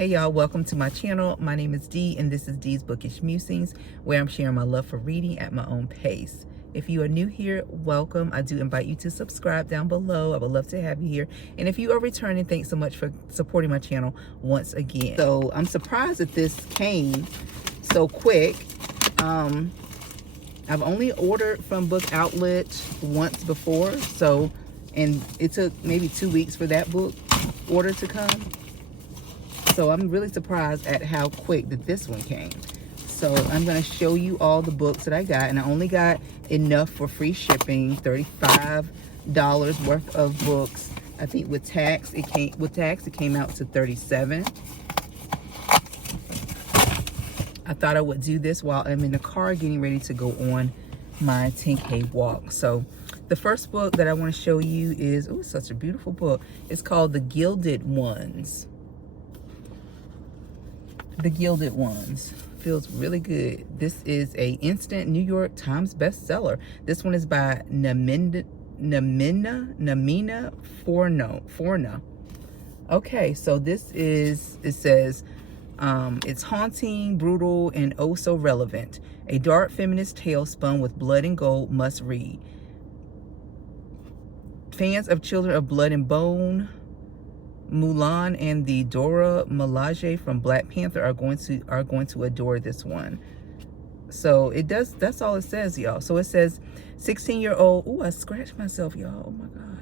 Hey y'all, welcome to my channel. My name is Dee and this is Dee's Bookish Musings, where I'm sharing my love for reading at my own pace. If you are new here, welcome. I do invite you to subscribe down below. I would love to have you here. And if you are returning, thanks so much for supporting my channel once again. So I'm surprised that this came so quick. I've only ordered from Book Outlet once before, and it took maybe 2 weeks for that book order to come. So I'm really surprised at how quick that this one came. So I'm going to show you all the books that I got, and I only got enough for free shipping, $35 worth of books. I think with tax it came out to $37. I thought I would do this while I'm in the car getting ready to go on my 10K walk. So the first book that I want to show you is, oh, it's such a beautiful book. It's called The Gilded Ones. The Gilded Ones. Feels really good. This is a instant New York Times bestseller. This one is by Namina Forna. Okay, so this is, it says, it's haunting, brutal, and oh so relevant. A dark feminist tale spun with blood and gold must read. Fans of Children of Blood and Bone, Mulan, and the Dora Milaje from Black Panther are going to adore this one. So it does, that's all it says, y'all. So it says 16-year-old, oh, I scratched myself, y'all. Oh my God.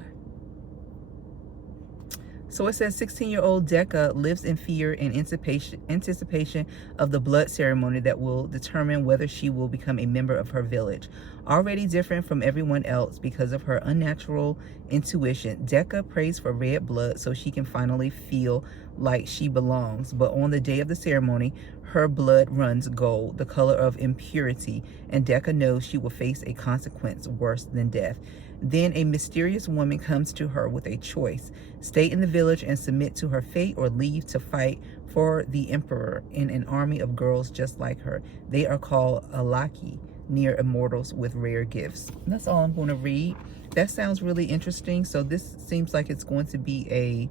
So it says 16-year-old Decca lives in fear and anticipation of the blood ceremony that will determine whether she will become a member of her village. Already different from everyone else because of her unnatural intuition, Decca prays for red blood so she can finally feel like she belongs. But on the day of the ceremony, her blood runs gold, the color of impurity, and Decca knows she will face a consequence worse than death. Then a mysterious woman comes to her with a choice: stay in the village and submit to her fate, or leave to fight for the emperor in an army of girls just like her. They are called Alaki, near immortals with rare gifts. That's all I'm going to read. That sounds really interesting. So this seems like it's going to be a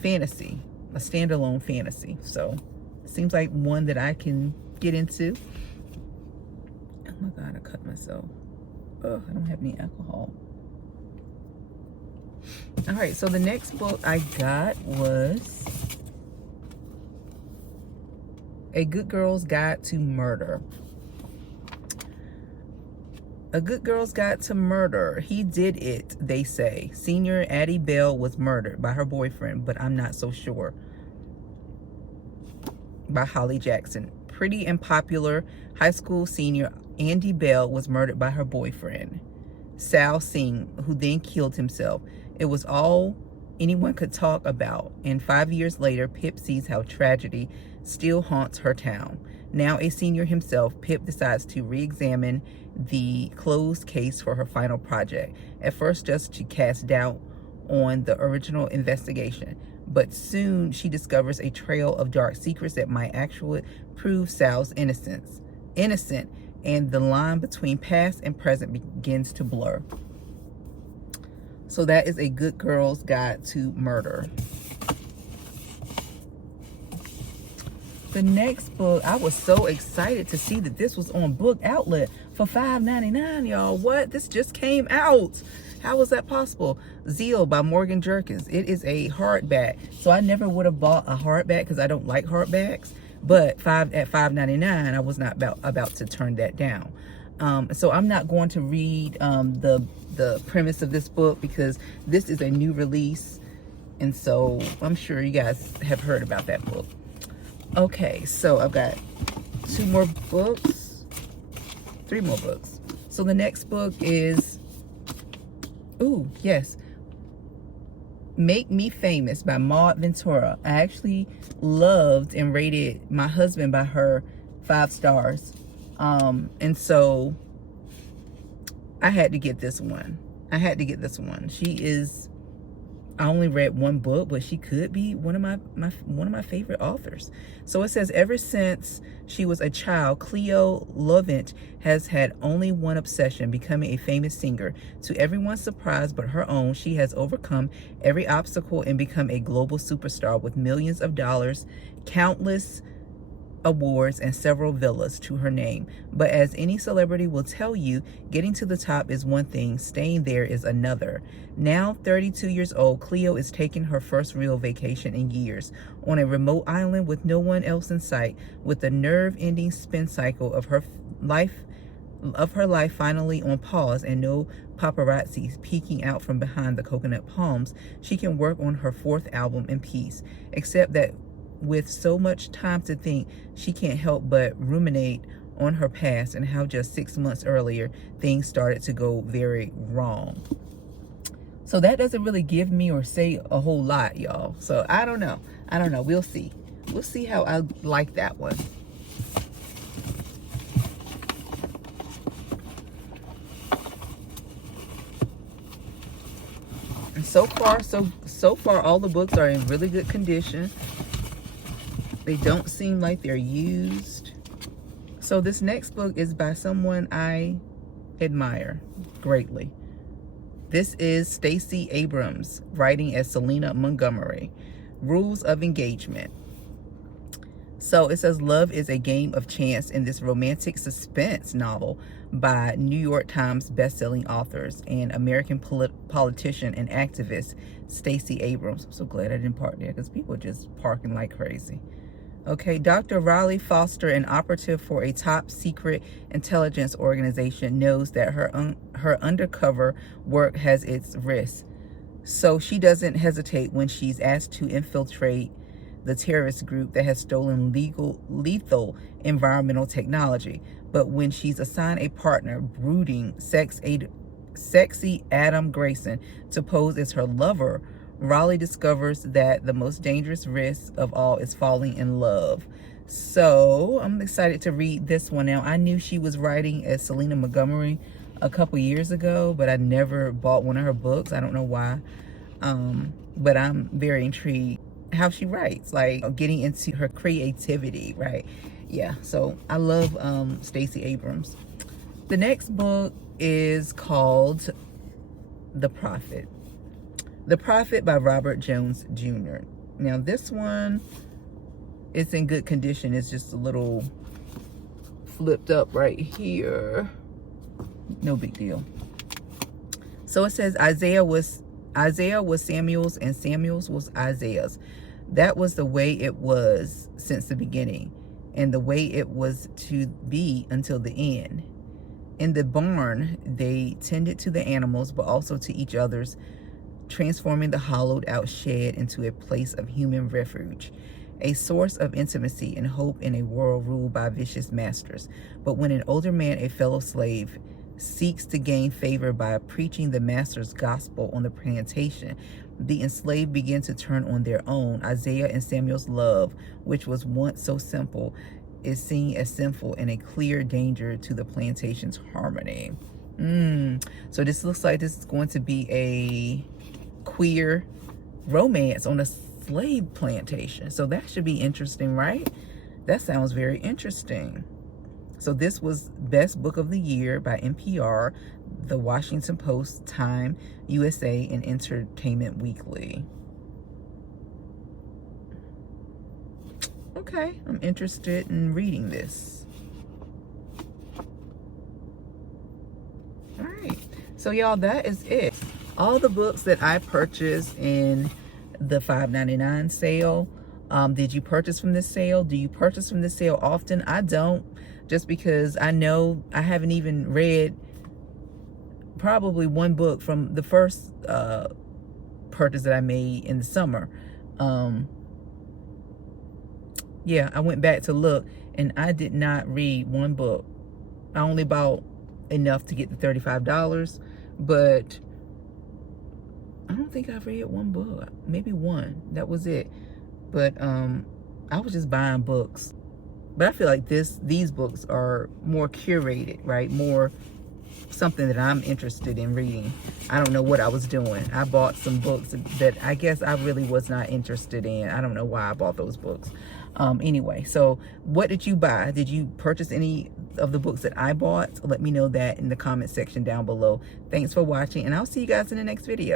fantasy, a standalone fantasy. So it seems like one that I can get into. Oh my God, I cut myself. Oh, I don't have any alcohol. All right, so the next book I got was A Good Girl's Guide to Murder. A Good Girl's Guide to Murder. He did it, they say. Senior Addie Bell was murdered by her boyfriend, but I'm not so sure. By Holly Jackson. Pretty and popular high school senior Andy Bell was murdered by her boyfriend, Sal Singh, who then killed himself. It was all anyone could talk about, and 5 years later, Pip sees how tragedy still haunts her town. Now a senior himself, Pip decides to re-examine the closed case for her final project, at first just to cast doubt on the original investigation. But soon she discovers a trail of dark secrets that might actually prove Sal's innocent, and the line between past and present begins to blur. So that is A Good Girl's Guide to Murder. The next book, I was so excited to see that this was on Book Outlet for $5.99, y'all. What? This just came out. How was that possible? Zeal by Morgan Jerkins. It is a hardback. So I never would have bought a hardback because I don't like hardbacks. But at $5.99, I was not about to turn that down. So I'm not going to read the premise of this book because this is a new release. And so I'm sure you guys have heard about that book. Okay, so I've got 3 more books. So the next book is, ooh, yes, Make Me Famous by Maud Ventura. I actually loved and rated My Husband by her 5 stars. And so I had to get this one. She is, I only read 1 book, but she could be one of my favorite authors. So it says, ever since she was a child, Cleo Lovent has had only one obsession, becoming a famous singer. To everyone's surprise but her own, she has overcome every obstacle and become a global superstar with millions of dollars, countless awards, and several villas to her name. But as any celebrity will tell you, getting to the top is one thing, staying there is another. Now 32 years old, Cleo is taking her first real vacation in years on a remote island with no one else in sight. With the nerve-ending spin cycle of her life finally on pause and no paparazzi peeking out from behind the coconut palms, she can work on her fourth album in peace. Except that with so much time to think, she can't help but ruminate on her past and how just 6 months earlier things started to go very wrong. So that doesn't really give me or say a whole lot, y'all. So I don't know. We'll see how I like that one. And so far all the books are in really good condition. They don't seem like they're used. So this next book is by someone I admire greatly. This is Stacey Abrams, writing as Selena Montgomery. Rules of Engagement. So it says love is a game of chance in this romantic suspense novel by New York Times bestselling authors and American politician and activist Stacey Abrams. I'm so glad I didn't park there because people are just parking like crazy. Okay, Dr. Riley Foster, an operative for a top secret intelligence organization, knows that her undercover work has its risks. So she doesn't hesitate when she's asked to infiltrate the terrorist group that has stolen lethal environmental technology. But when she's assigned a partner, brooding, sexy Adam Grayson, to pose as her lover, Raleigh discovers that the most dangerous risk of all is falling in love. So I'm excited to read this one. Now, I knew she was writing as Selena Montgomery a couple years ago, but I never bought one of her books. I don't know why. But I'm very intrigued how she writes, like getting into her creativity, right? Yeah, so I love Stacey Abrams. The next book is called The Prophet. The Prophet by Robert Jones Jr. Now this one, it's in good condition. It's just a little flipped up right here. No big deal. So it says Isaiah was Samuel's and Samuel's was Isaiah's. That was the way it was since the beginning, and the way it was to be until the end. In the barn, they tended to the animals, but also to each other's, transforming the hollowed out shed into a place of human refuge, a source of intimacy and hope in a world ruled by vicious masters. But when an older man, a fellow slave, seeks to gain favor by preaching the master's gospel on the plantation, the enslaved begin to turn on their own. Isaiah and Samuel's love, which was once so simple, is seen as sinful and a clear danger to the plantation's harmony. So this looks like this is going to be a queer romance on a slave plantation. So that should be interesting, right? That sounds very interesting. So this was Best Book of the Year by NPR, The Washington Post, Time, USA, and Entertainment Weekly. Okay, I'm interested in reading this. All right, so y'all, that is it. All the books that I purchased in the $5.99 sale. Did you purchase from this sale? Do you purchase from this sale often? I don't, just because I know I haven't even read probably one book from the first purchase that I made in the summer. Yeah, I went back to look and I did not read one book. I only bought enough to get the $35, but I don't think I've read one book. Maybe one. That was it. But I was just buying books. But I feel like these books are more curated, right? More something that I'm interested in reading. I don't know what I was doing. I bought some books that I guess I really was not interested in. I don't know why I bought those books. Anyway, so what did you buy? Did you purchase any of the books that I bought? Let me know that in the comment section down below. Thanks for watching, and I'll see you guys in the next video.